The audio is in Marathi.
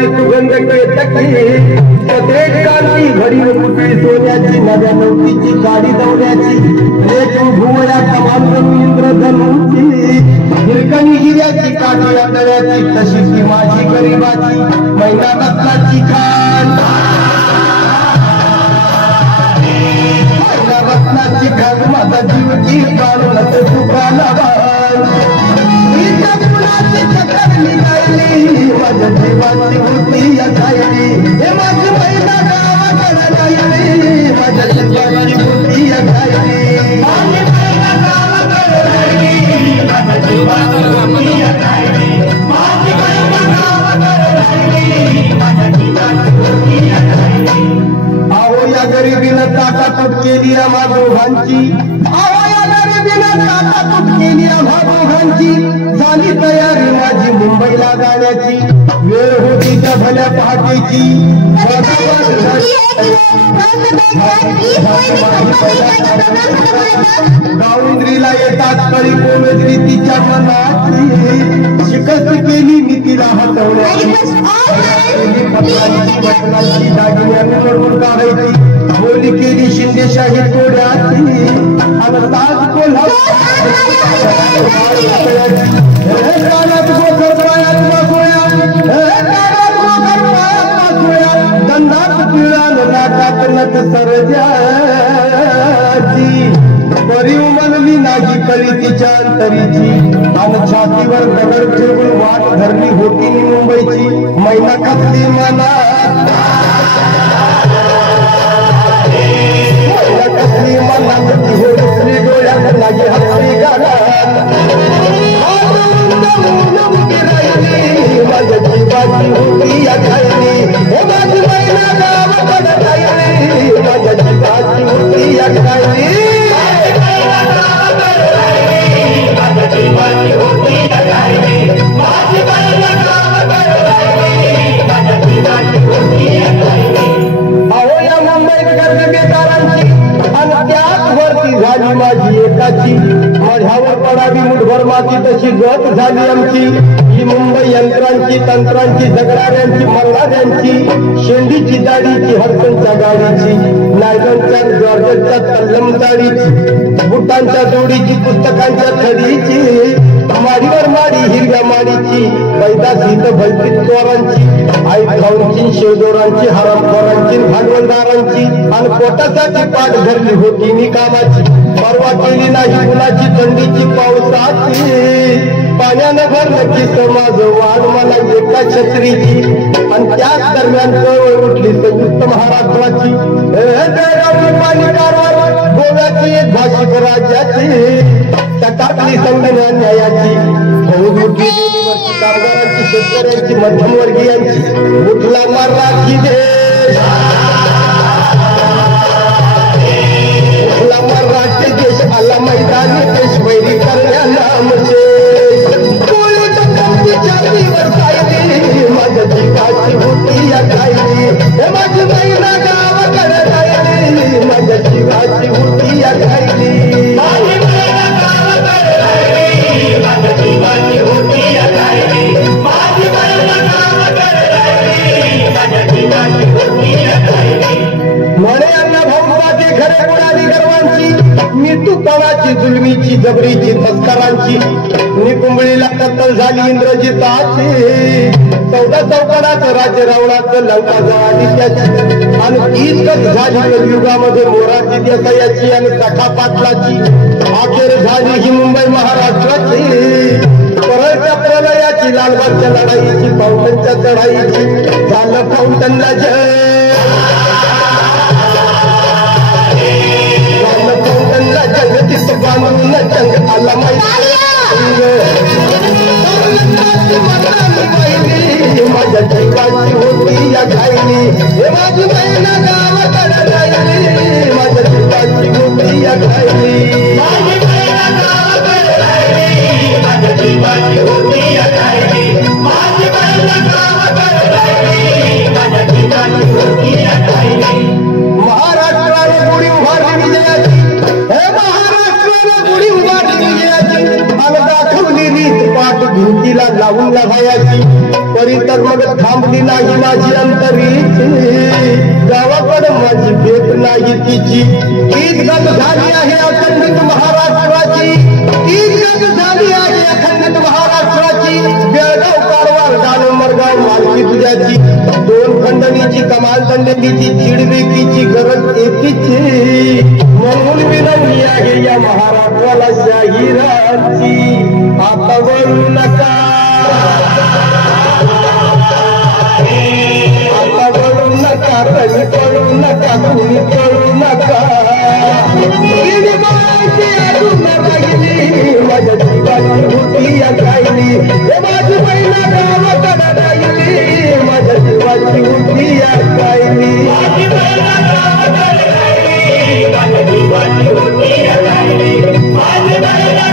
फुलांची सुगंध केतकी सतेज कांती घडी मुठली सोन्याची नव्या नवतीची गाडी दौड्याची एक भुवया कमाल इंद्रधनुची हिरकणी हिऱ्याची काठी अंडव्याची तशी ती माझी गरीबाची मैना रत्नाची खान मैना रत्नाची खान माझा जीव की काढून तुकाला चक्करली गायली माझ्या जीवाची होती या गायली हे माझी महिला गावाकडे गायली माझ्या जीवाची होती या गायली माझी महिला गावाकडे गायली माझ्या जीवाची होती या गायली माझी महिला गावाकडे गायली माझ्या जीवाची होती या गायली आहो या गरिबीनं ताटातूट केली आम्हा दोघांची आहो या गरिबीनं ताटातूट केली आम्हा दोघांची झाली तयारी माझी मुंबईला जाण्याची वेळ होती त्या भल्या पहाटेची गावंद्रीला येतात कळी कोमेजरी तिच्या मनाची शिकस्त केली मी तिला हटवण्याची पत्राची दागिन्याने मरून काढायची बोली केली शिंदेशाही तोड्याची आणि ताज बरी उमलली नाही कळी तिच्या अंतरीची आणि छातीवर दगड फिरवून वाट धरली होती मुंबईची मैना कसली मनात कसली मनात होती डोळ्यात लागे हसली गाण्यात माझ्या जीवाची होती या गायली हे माझी महिला गावाकडे गायली माझ्या जीवाची होती या गायली माझ्या जीवाची होती या गायली माझी महिला गावाकडे गायली माझ्या जीवाची होती या गायली अहो या मुंबईत बेकारांची आणि त्याच वरती झाली माझी एकाची माझ्यावर पडावी मुठभर माती तशी गत झाली आमची ही मुंबई यंत्रांची तंत्रांची झगडाऱ्यांची मल्हाऱ्यांची शेंडीची दाढीची हरकनच्या गाडीची नायगनच्या जॉर्जच्या तल्लम दाढीची बुटांच्या जोडीची पुस्तकांच्या थडीची माडीवर माडी हिरव्या माडीची पैदासीत भलतीत चोरांची आई खाऊंची शेजोरांची हरामखोरांची भांडवलदारांची आणि पोटासाठी पाठ धरली होती मी कामाची परवा केली नाही कुणाची थंडीची पावसाची पाण्यानं भरलं की समाज वाढ मला एका छत्रीची आणि त्याच दरम्यान चळवळ उठली संयुक्त महाराष्ट्राची पाणी कारवार गोव्याची एक भाषिक राज्याची टाकली संविधान न्यायाची फौज उठली कामगारांची शेतकऱ्यांची मध्यमवर्गीयांची उठला मराठी देश उठला मराठी देश आला मैदानी देश वैरी करण्याला माझ्या जीवाची होती या गायली हे माझी महिला गावाकडे गायली माझ्या जीवाची होती या गायली माझी महिला गावाकडे गायली माझ्या जीवाची होती या गायली माझी महिला गावाकडे गायली माझ्या जीवाची होती या गायली म्हणे अण्णा भाऊसाचे खरे पुढारी गर्वांची मी तू तणाची जुलमीची जबरीची तस्करांची निकुंबळीला कत्तल झाली इंद्रजिताची 14 चौकडाचं राज्य रावणाचं लंका आदित्याची आणि तीच कच झाली कलियुगामध्ये मोराची देसायाची आणि सखा पाटलाची अखेर झाली ही मुंबई महाराष्ट्राची परळच्या प्रलयाची लालबागच्या लढाईची फाउंटनच्या चढाईची झालं फाउंटनला जय झालं फाउंटनला जंग तिथं बांधून जंग आला माहिती माझ्या जीवाची होती या गायली हे माझी महिला गावाकडे गायली माझ्या जीवाची होती या गायली माझी महिला गावाकडे गायली माझ्या जीवाची होती या गायली माझी महिला गावाकडे गायली माझ्या जीवाची होती या गायली महाराष्ट्राने गुढी उभारली विजयाची हे महाराष्ट्राने गुढी उभारली विजयाची आणि दाखवली रीत पाठ भिंतीला लावून लागायची परी तर मग थांब थांबली नाही माझी अंतरीची गावाकडे माझी भेट नाही तिची ईद गत झाली आहे अखंडित महाराष्ट्राची ईद गत झाली आहे अखंडित महाराष्ट्राची बेळगाव कारवार डाणे मरगाव मालकी तुझ्याची दोन खंडणीची कमाल दंडनीची चिडवेकीची गरज एकीची म्हणून विनंती आहे या महाराष्ट्राला शाहिराची आता वळू नका आता वळू नका तरी पळू नका तुम्ही पळू नका अजून राहिली माझ्या जीवाची होती या गायली माझी महिला गावाकडे राहिली माझ्या जीवाची होती या गायली माझी महिला गावाकडे राहिली माझ्या जीवाची होती या गायली माझी महिला